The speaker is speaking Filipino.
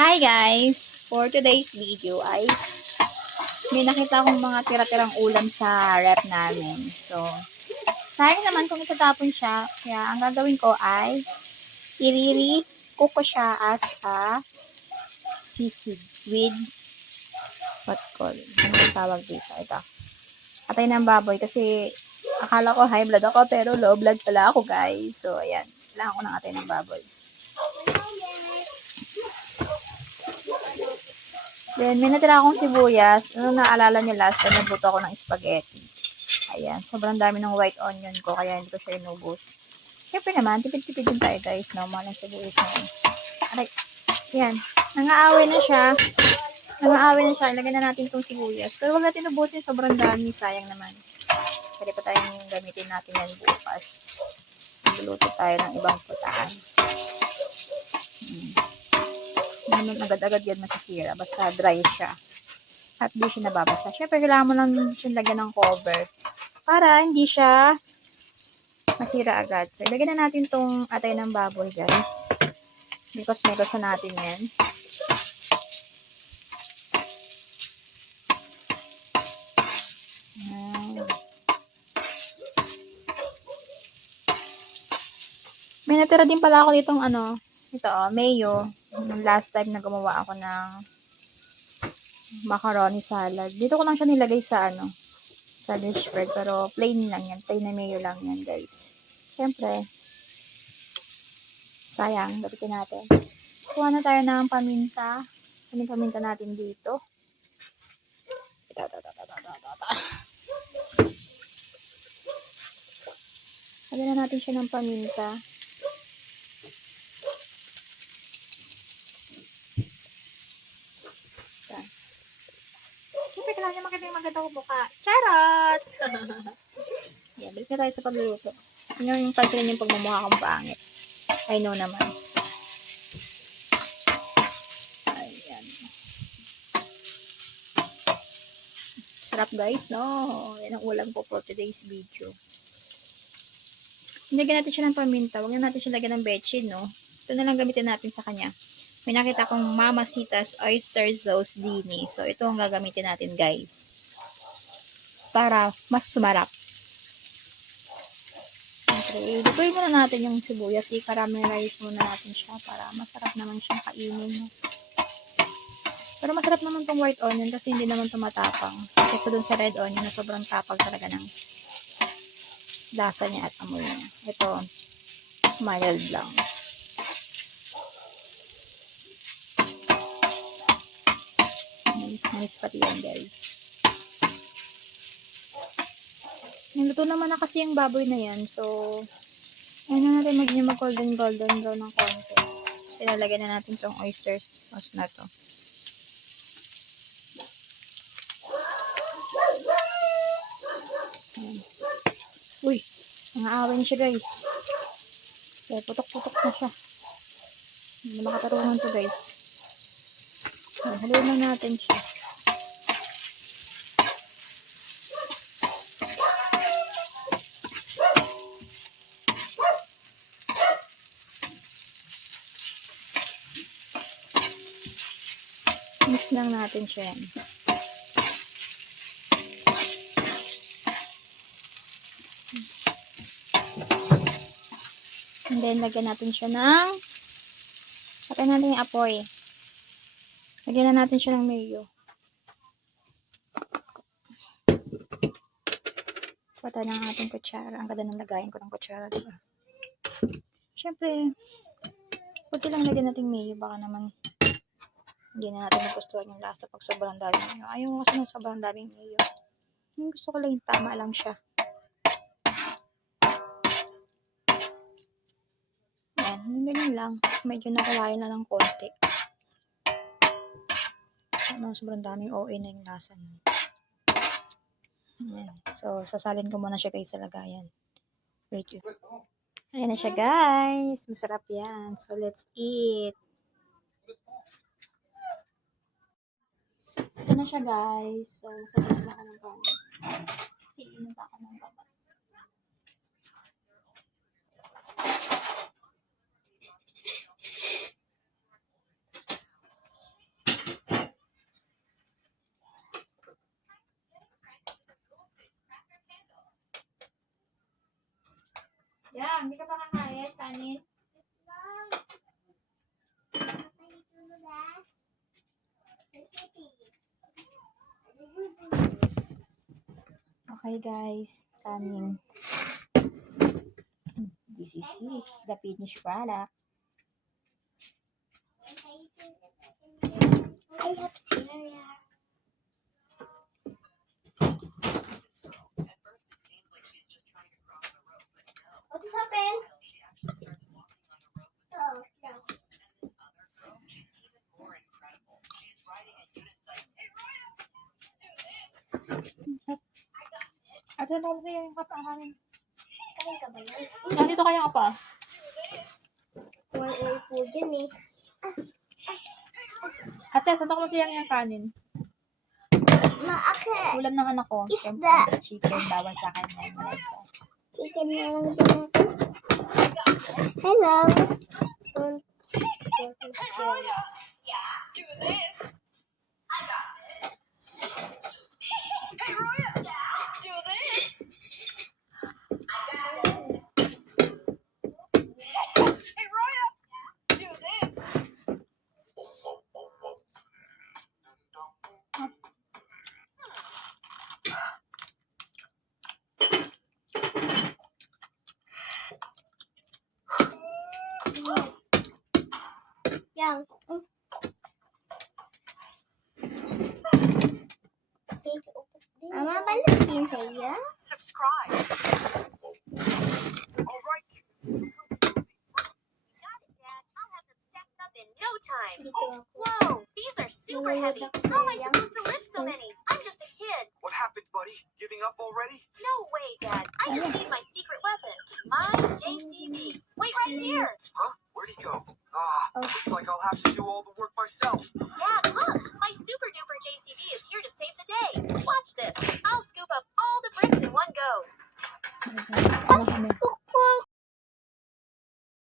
Hi guys! For today's video ay may nakita akong mga tira-tirang ulam sa rep namin. So, sayang naman kung itatapon siya. Kaya ang gagawin ko ay cook ko siya as a sisig with what call? Ano yung tawag dito? Ito. Atay ng baboy kasi akala ko high blood ako pero low blood pala ako guys. So, ayan. Kailangan ko ng atay ng baboy. Then, may natira akong sibuyas. Ano naalala nyo last time, nagluto ako ng spaghetti. Ayan, sobrang dami ng white onion ko, kaya hindi ko siya inubos. Siyempre naman, tipid-tipid din tayo guys, no? Mahal ng sibuyas na yun. Aray, yan. Nangaaway na siya. Ilagay na natin itong sibuyas. Pero huwag natin ubusin, sobrang dami. Sayang naman. Pwede pa tayong gamitin natin yan bukas. Magluluto tayo ng ibang putaan. Hindi naman agad-agad yan masisira. Basta dry siya. At di siya nababasa. Siyempre, kailangan mo lang siya lagyan ng cover para hindi siya masira agad. So, ilagyan na natin tong atay ng baboy, guys. Because may gusto natin yan. May natira din pala ako ditong ito mayo. Last time na gumawa ako ng macaroni salad. Dito ko lang siya nilagay sa sa dish bread. Pero plain lang yan. Plain na mayo lang yan, guys. Siyempre, sayang. Gabitin natin. Kuha na tayo ng paminta. Ano yung paminta natin dito? Lagyan na natin siya ng paminta. Siyempre, kailangan niya makita yung maganda ko mukha. Charot! Yan, balik na tayo sa pagluluto. Yun yung pansinin yung pagmumukha kong pangit. I know naman. Ayan. Sarap guys, no? Yan ang ulam ko for today's video. Lagyan natin siya ng paminta. Huwag na natin siya lagyan ng bechin, no? Ito na lang gamitin natin sa kanya. May nakita kong Mamacita's Oyster Sauce Dini. So, ito ang gagamitin natin, guys. Para mas sumarap. Siyempre, lutuin muna natin yung sibuyas. I-caramelize muna natin siya para masarap naman siyang kainin. Pero masarap naman tong white onion kasi hindi naman tumatapang. Kasi dun sa red onion na sobrang tapang talaga ng lasa niya at amoy niya. Ito, mild lang. Nice pati yan, guys. Niluto naman na kasi yung baboy na yan. So, ayun na natin mag-golden brown ng konti. Ilalagay na natin itong oyster sauce na to. Ayan. Uy, nangaaway na siya guys. Kaya putok-putok na siya. Hindi makatarungan to guys. Haluin na natin siya. Mix lang natin siya yan. And then, lagyan natin siya ng patay natin yung apoy. Lagyan na natin siya ng mayo. Patay ng ating kutsara. Ang ganda ng lagayin ko ng kutsara. Diba? Siyempre, puti lang lagyan natin mayo. Baka naman hindi na natin magustuhan yung lasa pag sobrang daming mayo. Ayaw ko kasi ng sobrang daming mayo. Yung gusto ko lang yung tama lang siya. Ayan, yung ganyan lang. Medyo nakulayan na ng konti. Sobrang daming OA na yung lasa niya. Ayan. So, sasalin ko muna siya guys sa lagayan. Wait. Ayan na siya guys. Masarap yan. So, let's eat. Ito na siya guys. So, sasalin ako ng kanin. Iinit ako ng baba. Jam, hindi ka pa kakain, kanin? Okay guys, kanin. This is it, the finished product. I have cereal. What just happened? Oh, no. Ate, ano yung kapakanin? Kain ka ba yan? Nandito kayo pa. One oil food yun eh. Ate, saan ako masayang yung kanin? Maake. Ulam ng anak ko. Isda. Siyempre, chicken, bawal sa akin. Malaysa. Chicken na lang din natin. Hello. Do this. I got this. Hey, Roya. Do this. I got this. Hey, Roya. Do this. Yang. Mama, balik din sa'yo. Subscribe. All right. Got it, Dad. I'll have them stacked up in no time. Dito ako. Whoa, these are super heavy. How am I supposed to lift so many? I'm just a kid. What happened, buddy? Giving up already? No way, Dad. I just need my secret weapon. My JCB. Wait right here. Huh? Where'd he go? Looks like I'll have to do all the work myself. Dad,